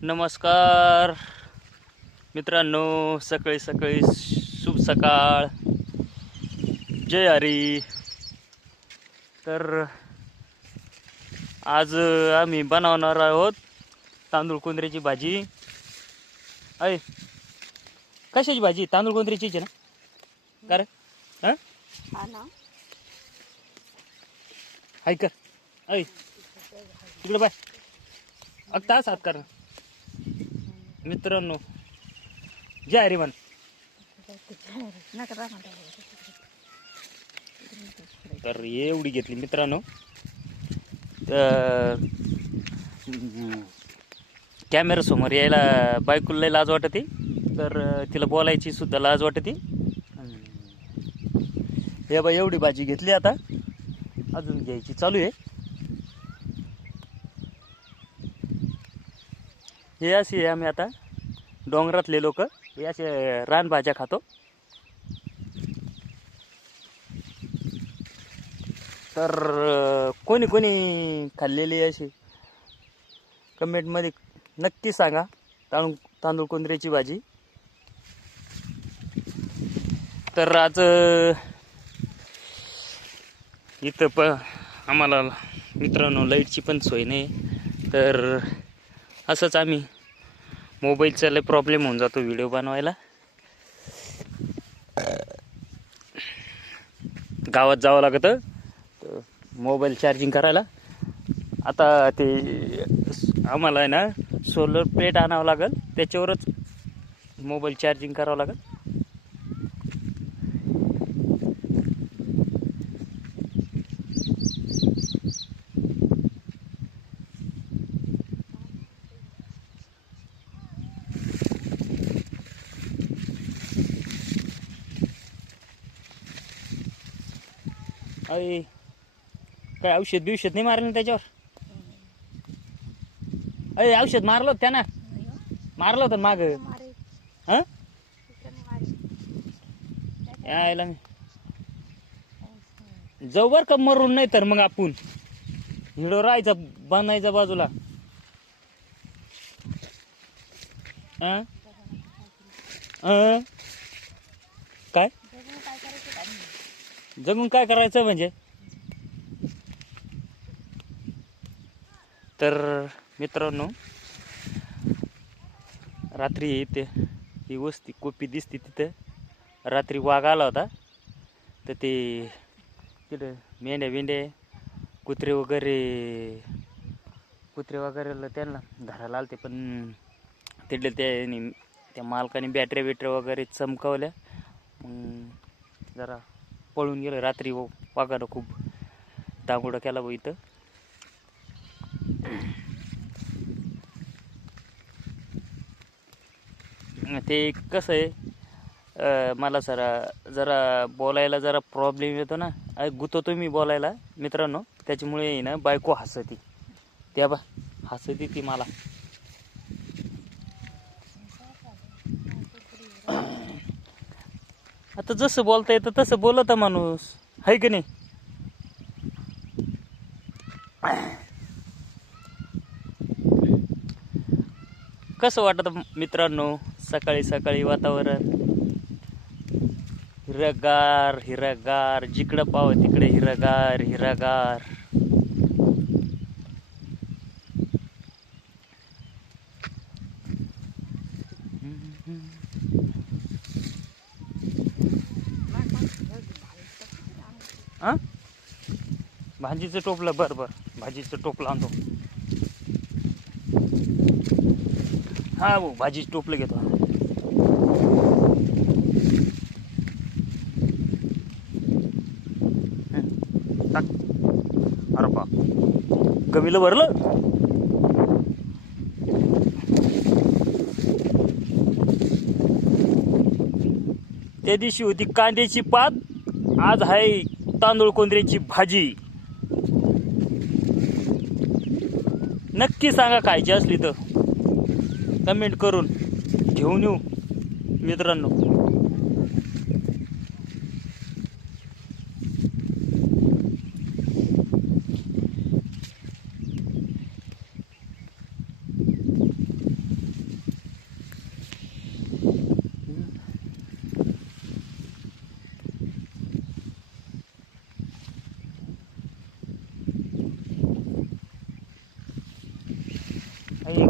नमस्कार मित्रांनो, सकाळी सकाळी शुभ सकाळ, जय हरी. तर आज आम्ही बनवणार आहोत तांदूळ कोंदऱ्याची भाजी. अय कशाची भाजी? तांदूळ कोंदऱ्याचीच आहे ना? कर हाय कर. अय तिकडे बाय तास हात कर मित्रांनो. जय हरी म्हण. तर एवढी घेतली मित्रांनो. कॅमेरा समोर यायला बायकोला लय लाज वाटते, तर तिला बोलायची सुद्धा लाज वाटते. हे बाई एवढी भाजी घेतली, आता अजून घ्यायची चालू आहे. हे अशी आम्ही आता डोंगरातले लोक हे असे रानभाज्या खातो. तर कोणी कोणी खाल्लेली अशी कमेंटमध्ये नक्की सांगा. तांदूळ कोंदऱ्याची भाजी. तर आज इथं आम्हाला मित्रांनो लाईटची पण सोय नाही, तर असंच आम्ही मोबाईलचा लय प्रॉब्लेम होऊन जातो व्हिडिओ बनवायला. गावात जावं लागतं मोबाईल चार्जिंग करायला. आता ते आम्हाला आहे ना सोलर प्लेट आणावं लागेल, त्याच्यावरच मोबाईल चार्जिंग करावं लागेल. अय काय औषध बिवषध नाही मारलं त्याच्यावर? अय औषध मारलं होतं त्यानं? मारलं होतं माग? हां यायला मी जाऊ बर का मरून, नाही तर मग आपण हिडो राहायचा बनायचा बाजूला. काय जगून काय करायचं म्हणजे? तर मित्रांनो, रात्री इथे ही वस्ती कोपी दिसते, तिथं रात्री वाघ आला होता. तर ते तिथं मेंढ्या बिंड्या कुत्रे वगैरेला त्यांना धरायला आलते, पण तिथले त्या मालकाने बॅटऱ्या बिटऱ्या वगैरे चमकावल्या. मग जरा पळून गेलं. रात्री वाघानं खूप दांगोडा केला बघ इथं. ते कसं आहे, मला जरा बोलायला जरा प्रॉब्लेम येतो ना, गुतवतो मी बोलायला मित्रांनो. त्याच्यामुळे ना बायको हसती, त्या हसती ती मला. आता जसं बोलता येतं तसं बोलत माणूस, आहे की नाही? कसं वाटतं मित्रांनो सकाळी सकाळी वातावरण? हिरगार हिरगार, जिकडं पाहावं तिकडे हिरगार हिरगार. हा भाजीचं टोपलं, बरं भाजीचं टोपलं आणतो. हा भाऊ भाजीचं टोपलं घेतो. टाक. अरे बा गमीला भरलं. त्या दिवशी होती कांद्याची पात, आज आहे तांदूळ कोंदऱ्याची भाजी. नक्की सांगा खायची असली तर कमेंट करून घेऊन येऊ मित्रांनो.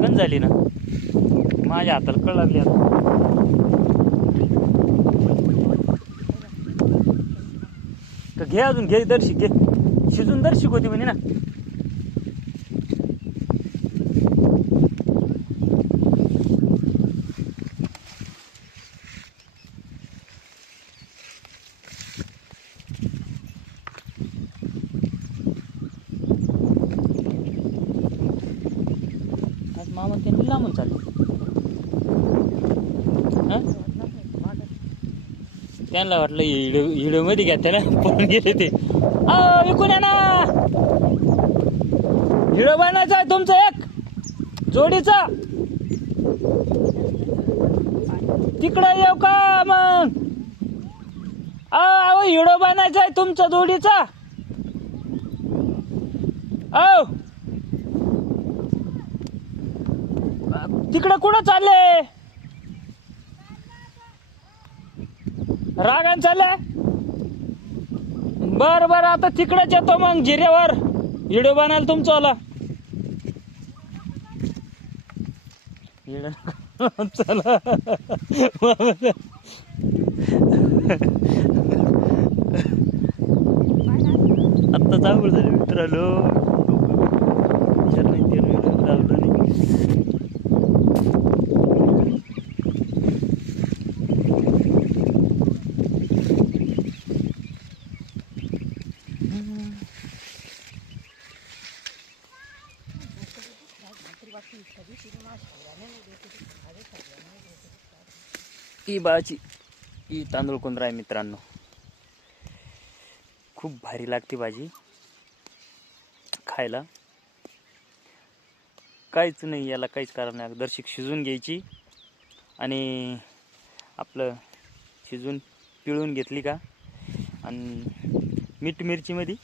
बंद झाली ना, माझ्या हाताला कळ लागली आता. तर घे अजून, घे दर्शिक, घे शिजून दर्शिक होती म्हणे ना. आज मामा त्यांनी लांबून चालले. त्यांना वाटलं हिडो मध्ये घ्या, त्याला पळून गेले ते. विकून या ना, हिडो बनायचा आहे तुमचं एक जोडीचा. तिकडे येऊ का मग? हिडो बनायचा आहे तुमचा जोडीचा. तिकडे कुठं चालले? रागान चालले? बर बर, आता तिकडेच येतो मग जिऱ्यावर व्हिडिओ बनायला तुमचा आला. चला आत्ता चांगलं झालं मित्रांनो. लावलं नाही. ही बाळाची ही तांदूळ कुंद्रा आहे मित्रांनो. खूप भारी लागते भाजी खायला. काहीच नाही याला, काहीच कारण नाही. दर्शिक शिजून घ्यायची आणि आपलं शिजून पिळून घेतली का आणि मीठ मिरचीमध्ये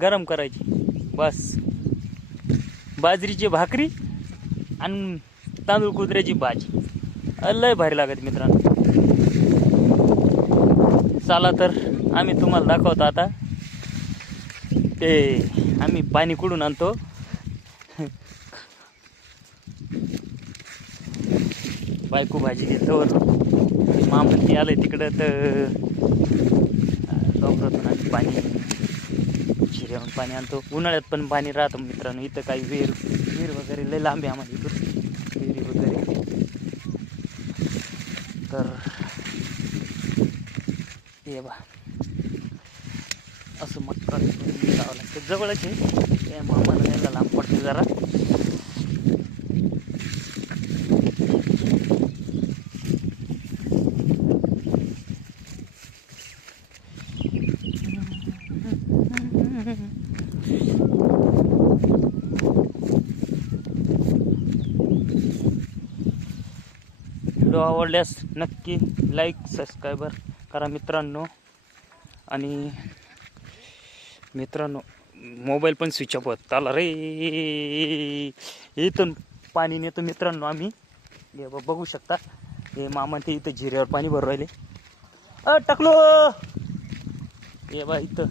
गरम करायची बस. बाजरीची भाकरी आणि तांदूळ कुंद्र्याची भाजी लय भारी लागत मित्रांनो. चला तर आम्ही तुम्हाला दाखवतो आता. ते आम्ही पाणी कुठून आणतो. बायको भाजी घेतो, मामती आलंय तिकडं तर डोंगरातून आम्ही पाणी जिऱ्यावरून पाणी आणतो. उन्हाळ्यात पण पाणी राहतं मित्रांनो. इथं काही विहीर वगैरे लय लांब आहे आम्हाला इथून, विहिरी वगैरे. तर हे बा असं मक्का जावं लागतं. जवळच आहे ते, मामाला यायला लांब पडते जरा. व्हिडिओ आवडल्यास नक्की लाईक सबस्क्राईबर करा मित्रांनो. आणि मित्रांनो मोबाईल पण स्विच ऑफ होत आला रे. इथून पाणी नेतो मित्रांनो आम्ही. हे बघू शकता, हे मामा ते इथं जिऱ्यावर पाणी भरू राहिले. टाकलो हे बा. इथं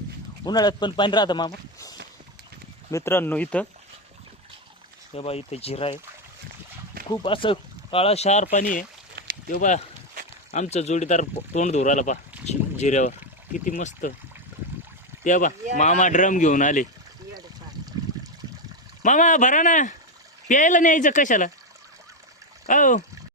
उन्हाळ्यात पण पाणी राहतं मामा मित्रांनो. इथं हे बा, इथं जिरा आहे. खूप असं काळा शार पाणी आहे. ते बा आमचं जोडीदार तोंड धुरायला पा जिऱ्यावर, किती मस्त. ते बा मामा ड्रम घेऊन आले. मामा भरा ना, प्यायला न्यायचं कशाला? हो